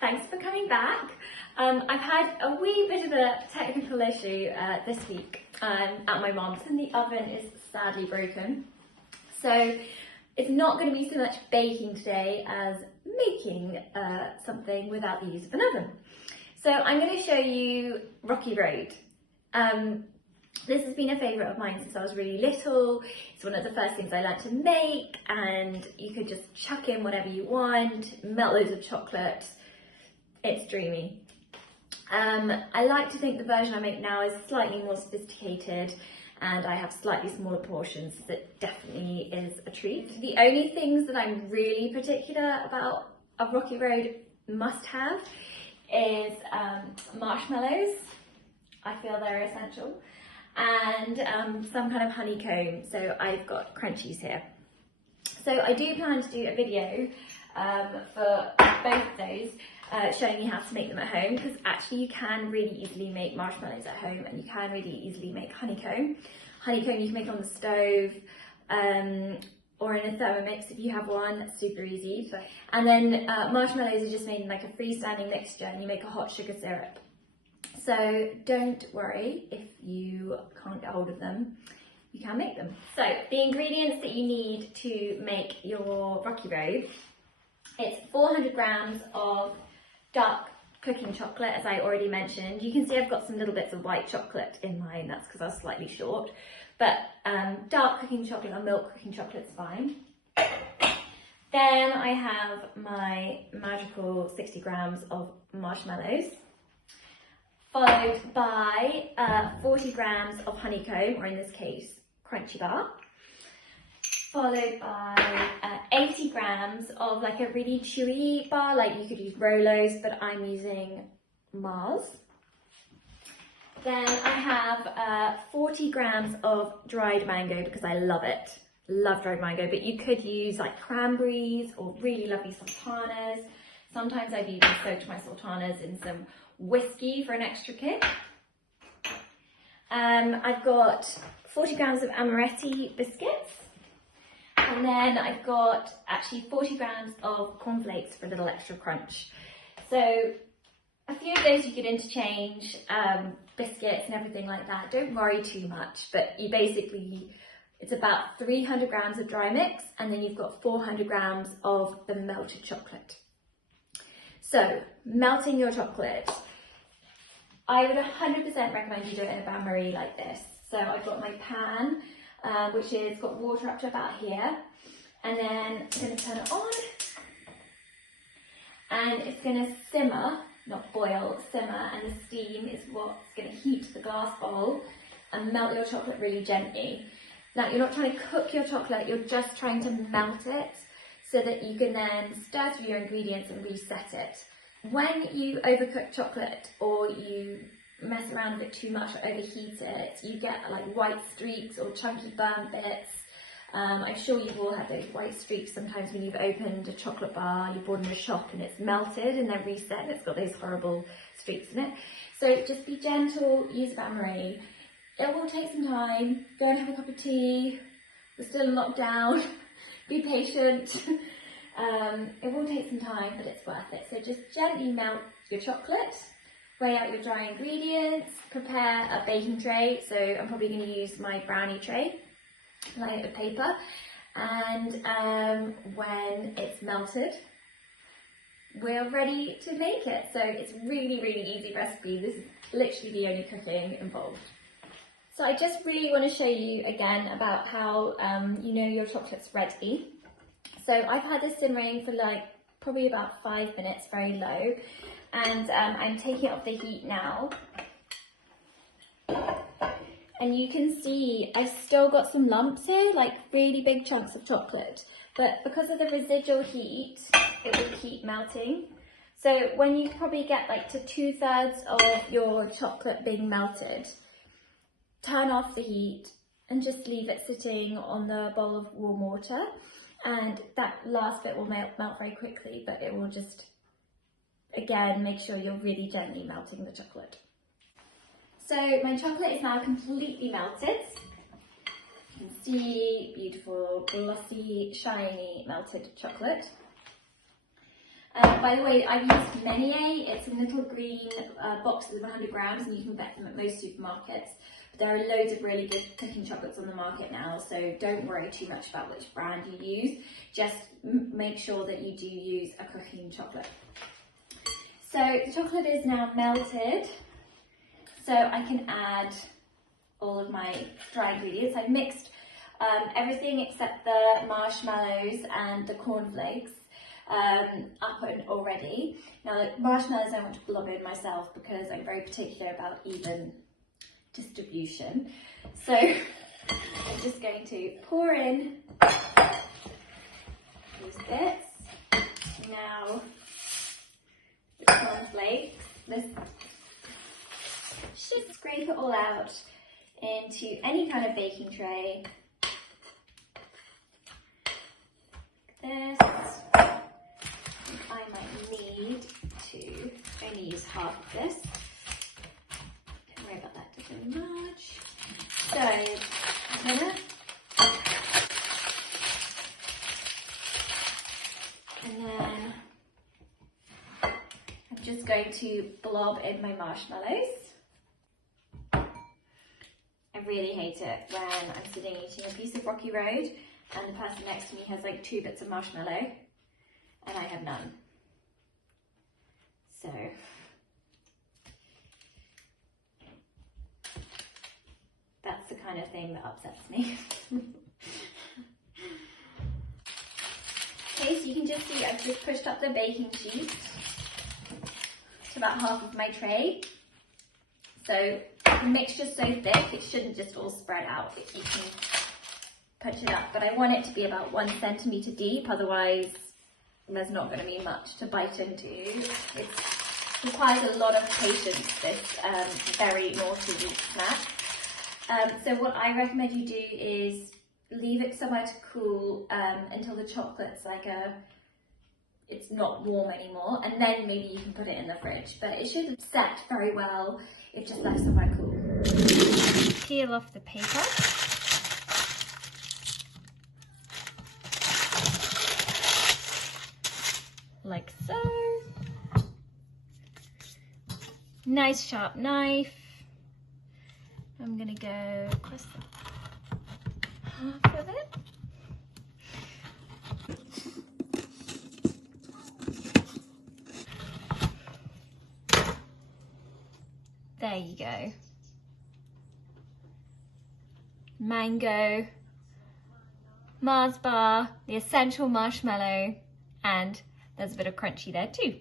Thanks for coming back. I've had a wee bit of a technical issue this week at my mum's, and the oven is sadly broken. So it's not going to be so much baking today as making something without the use of an oven. So I'm going to show you Rocky Road. This has been a favourite of mine since I was really little. It's one of the first things I learned to make, and you could just chuck in whatever you want, melt loads of chocolate. It's dreamy. I like to think the version I make now is slightly more sophisticated, and I have slightly smaller portions. That definitely is a treat. The only things that I'm really particular about a Rocky Road must-have is marshmallows. I feel they're essential. And some kind of honeycomb. So I've got crunchies here. So I do plan to do a video for both of those, showing you how to make them at home, because actually you can really easily make marshmallows at home, and you can really easily make honeycomb. Honeycomb you can make on the stove or in a Thermomix if you have one. That's super easy. And then marshmallows are just made in like a freestanding mixture, and you make a hot sugar syrup. So don't worry if you can't get hold of them, you can make them. So the ingredients that you need to make your Rocky Road, it's 400 grams of dark cooking chocolate, as I already mentioned. You can see I've got some little bits of white chocolate in mine, that's because I was slightly short. But dark cooking chocolate or milk cooking chocolate's fine. Then I have my magical 60 grams of marshmallows, followed by 40 grams of honeycomb, or in this case, crunchy bar, followed by 80 grams of like a really chewy bar, like you could use Rolos, but I'm using Mars. Then I have 40 grams of dried mango, because I love it. Love dried mango, but you could use like cranberries or really lovely sultanas. Sometimes I've even soaked my sultanas in some whiskey for an extra kick. I've got 40 grams of amaretti biscuits, and then I've got actually 40 grams of cornflakes for a little extra crunch. So a few of those you could interchange, biscuits and everything like that. Don't worry too much, but you basically, it's about 300 grams of dry mix, and then you've got 400 grams of the melted chocolate. So melting your chocolate, I would 100% recommend you do it in a bain-marie like this. So I've got my pan, which has got water up to about here, and then I'm going to turn it on, and it's going to simmer, not boil, simmer, and the steam is what's going to heat the glass bowl and melt your chocolate really gently. Now, you're not trying to cook your chocolate, you're just trying to melt it so that you can then stir through your ingredients and reset it. When you overcook chocolate, or you mess around a bit too much or overheat it, you get like white streaks or chunky burnt bits. I'm sure you've all had those white streaks sometimes when you've opened a chocolate bar, you bought in a shop and it's melted and then reset and it's got those horrible streaks in it. So just be gentle, use bain-marie. It will take some time. Go and have a cup of tea. We're still in lockdown. Be patient. It will take some time, but it's worth it. So just gently melt your chocolate, weigh out your dry ingredients, prepare a baking tray. So I'm probably going to use my brownie tray, lay it with paper, and when it's melted, we're ready to make it. So it's really, really easy recipe. This is literally the only cooking involved. So I just really want to show you again about how you know your chocolate's ready. So I've had this simmering for like probably about 5 minutes, very low, and I'm taking it off the heat now. And you can see I've still got some lumps here, like really big chunks of chocolate, but because of the residual heat, it will keep melting. So when you probably get like to 2/3 of your chocolate being melted, turn off the heat and just leave it sitting on the bowl of warm water. And that last bit will melt very quickly, but it will just, again, make sure you're really gently melting the chocolate. So my chocolate is now completely melted. You can see beautiful, glossy, shiny melted chocolate. By the way, I've used Menier. It's in little green boxes of 100 grams, and you can get them at most supermarkets. But there are loads of really good cooking chocolates on the market now, so don't worry too much about which brand you use. Just make sure that you do use a cooking chocolate. So the chocolate is now melted, so I can add all of my dry ingredients. I've mixed everything except the marshmallows and the cornflakes up and already. Now the marshmallows I want to blob in myself because I'm very particular about even distribution. So I'm just going to pour in these bits. Now the cornflakes, just scrape it all out into any kind of baking tray. This, I might need to only use half of this. Don't worry about that too much. So I'm gonna, and then I'm just going to blob in my marshmallows. I really hate it when I'm sitting eating a piece of Rocky Road and the person next to me has like 2 bits of marshmallow and I have none. So that's the kind of thing that upsets me. Okay, so you can just see I've just pushed up the baking sheet to about half of my tray. So the mixture's so thick, it shouldn't just all spread out. You can punch it up, but I want it to be about 1 centimetre deep, otherwise there's not going to be much to bite into. It requires a lot of patience, this very naughty wheat snack. So what I recommend you do is leave it somewhere to cool until the chocolate's like it's not warm anymore, and then maybe you can put it in the fridge, but it should set very well if just left somewhere cool. Peel off the paper. Like so. Nice sharp knife. I'm gonna go across half of it. There you go. Mango, Mars bar, the essential marshmallow, and there's a bit of crunchy there too.